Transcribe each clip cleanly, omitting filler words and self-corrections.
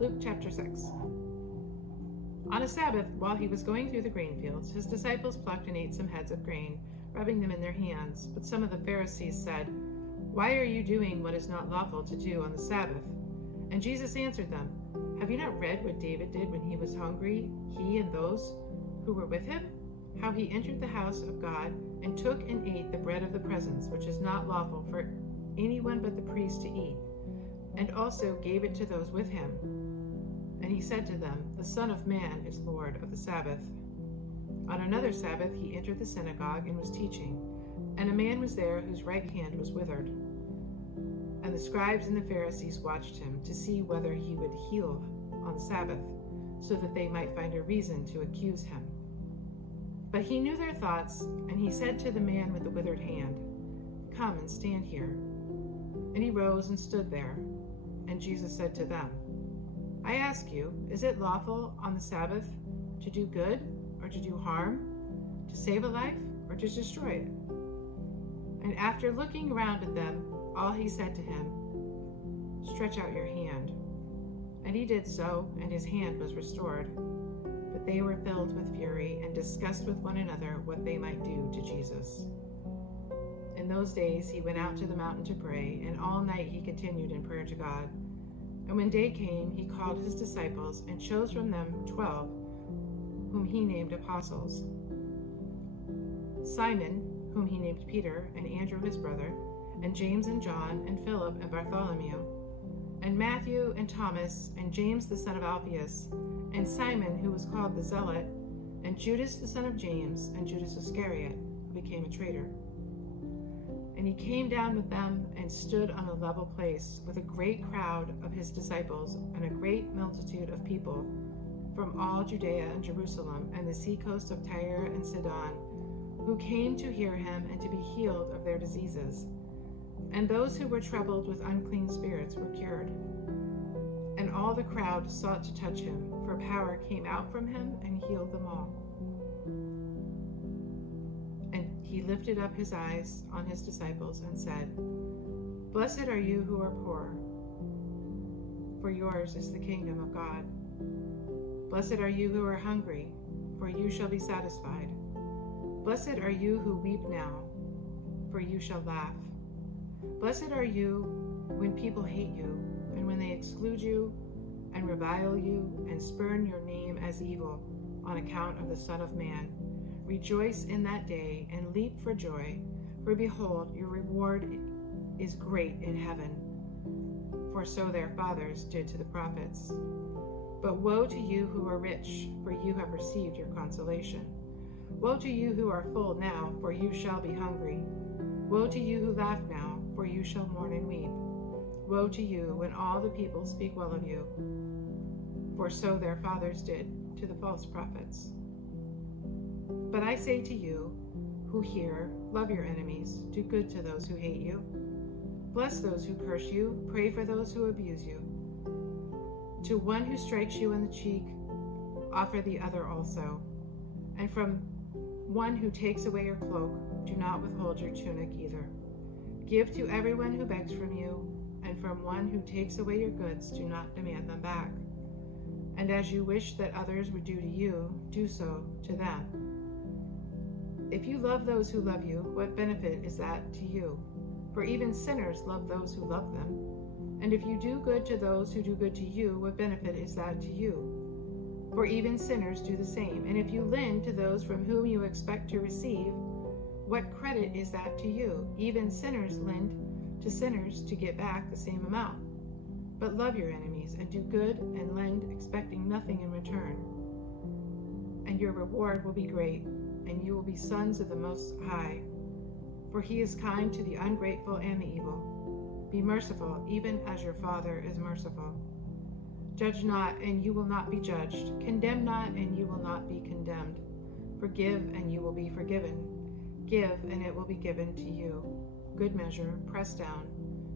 Luke chapter 6. On a Sabbath, while he was going through the grain fields, his disciples plucked and ate some heads of grain, rubbing them in their hands. But some of the Pharisees said, "Why are you doing what is not lawful to do on the Sabbath?" And Jesus answered them, "Have you not read what David did when he was hungry, he and those who were with him? How he entered the house of God and took and ate the bread of the presence, which is not lawful for anyone but the priest to eat, and also gave it to those with him. And he said to them, the Son of Man is Lord of the Sabbath." On another Sabbath he entered the synagogue and was teaching, and a man was there whose right hand was withered. And the scribes and the Pharisees watched him to see whether he would heal on the Sabbath, so that they might find a reason to accuse him. But he knew their thoughts, and he said to the man with the withered hand, "Come and stand here." And he rose and stood there. And Jesus said to them, "I ask you, is it lawful on the Sabbath to do good or to do harm, to save a life or to destroy it?" And after looking around at them, all he said to him, "Stretch out your hand." And he did so, and his hand was restored. But they were filled with fury and discussed with one another what they might do to Jesus. In those days he went out to the mountain to pray, and all night he continued in prayer to God. And when day came, he called his disciples and chose from them 12, whom he named apostles: Simon, whom he named Peter, and Andrew his brother, and James and John, and Philip and Bartholomew, and Matthew and Thomas, and James the son of Alphaeus, and Simon, who was called the Zealot, and Judas the son of James, and Judas Iscariot, who became a traitor. And he came down with them and stood on a level place with a great crowd of his disciples and a great multitude of people from all Judea and Jerusalem and the seacoast of Tyre and Sidon, who came to hear him and to be healed of their diseases. And those who were troubled with unclean spirits were cured. And all the crowd sought to touch him, for power came out from him and healed them all. And he lifted up his eyes on his disciples and said, "Blessed are you who are poor, for yours is the kingdom of God. Blessed are you who are hungry, for you shall be satisfied. Blessed are you who weep now, for you shall laugh. Blessed are you when people hate you, and when they exclude you, and revile you, and spurn your name as evil on account of the Son of Man. Rejoice in that day, and leap for joy, for behold, your reward is great in heaven. For so their fathers did to the prophets. But woe to you who are rich, for you have received your consolation. Woe to you who are full now, for you shall be hungry. Woe to you who laugh now, for you shall mourn and weep. Woe to you when all the people speak well of you, for so their fathers did to the false prophets. But I say to you who hear, love your enemies, do good to those who hate you, bless those who curse you, pray for those who abuse you. To one who strikes you on the cheek, offer the other also. And from one who takes away your cloak, do not withhold your tunic either. Give to everyone who begs from you, and from one who takes away your goods, do not demand them back. And as you wish that others would do to you, do so to them. If you love those who love you, what benefit is that to you? For even sinners love those who love them. And if you do good to those who do good to you, what benefit is that to you? For even sinners do the same. And if you lend to those from whom you expect to receive, what credit is that to you? Even sinners lend to sinners to get back the same amount. But love your enemies, and do good, and lend, expecting nothing in return. And your reward will be great, and you will be sons of the Most High. For he is kind to the ungrateful and the evil. Be merciful, even as your Father is merciful. Judge not, and you will not be judged. Condemn not, and you will not be condemned. Forgive, and you will be forgiven. Give, and it will be given to you. Good measure, pressed down,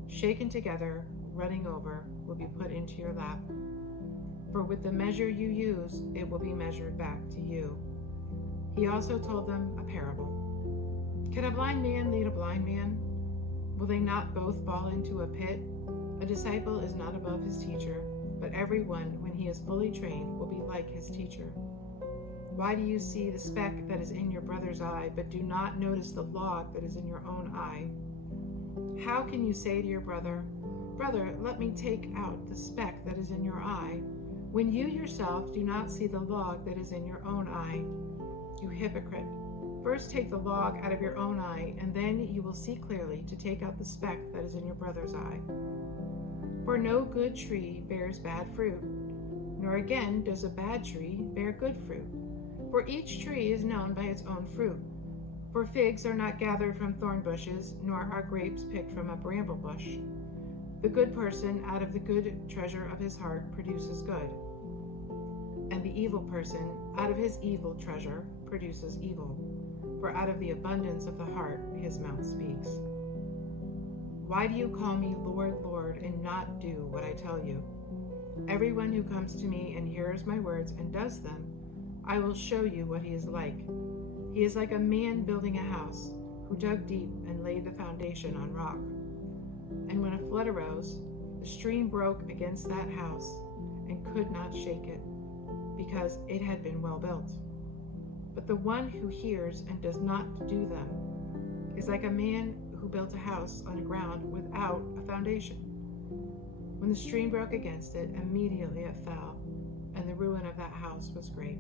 shaken together, running over, will be put into your lap. For with the measure you use, it will be measured back to you. He also told them a parable. Can a blind man lead a blind man? Will they not both fall into a pit? A disciple is not above his teacher, but everyone, when he is fully trained, will be like his teacher. Why do you see the speck that is in your brother's eye, but do not notice the log that is in your own eye? How can you say to your brother, "Brother, let me take out the speck that is in your eye," when you yourself do not see the log that is in your own eye? You hypocrite! First take the log out of your own eye, and then you will see clearly to take out the speck that is in your brother's eye. For no good tree bears bad fruit, nor again does a bad tree bear good fruit. For each tree is known by its own fruit. For figs are not gathered from thorn bushes, nor are grapes picked from a bramble bush. The good person out of the good treasure of his heart produces good, and the evil person out of his evil treasure produces evil. For out of the abundance of the heart his mouth speaks. Why do you call me Lord, Lord, and not do what I tell you? Everyone who comes to me and hears my words and does them, I will show you what he is like. He is like a man building a house, who dug deep and laid the foundation on rock. And when a flood arose, the stream broke against that house and could not shake it, because it had been well built. But the one who hears and does not do them is like a man who built a house on ground without a foundation. When the stream broke against it, immediately it fell, and the ruin of that house was great.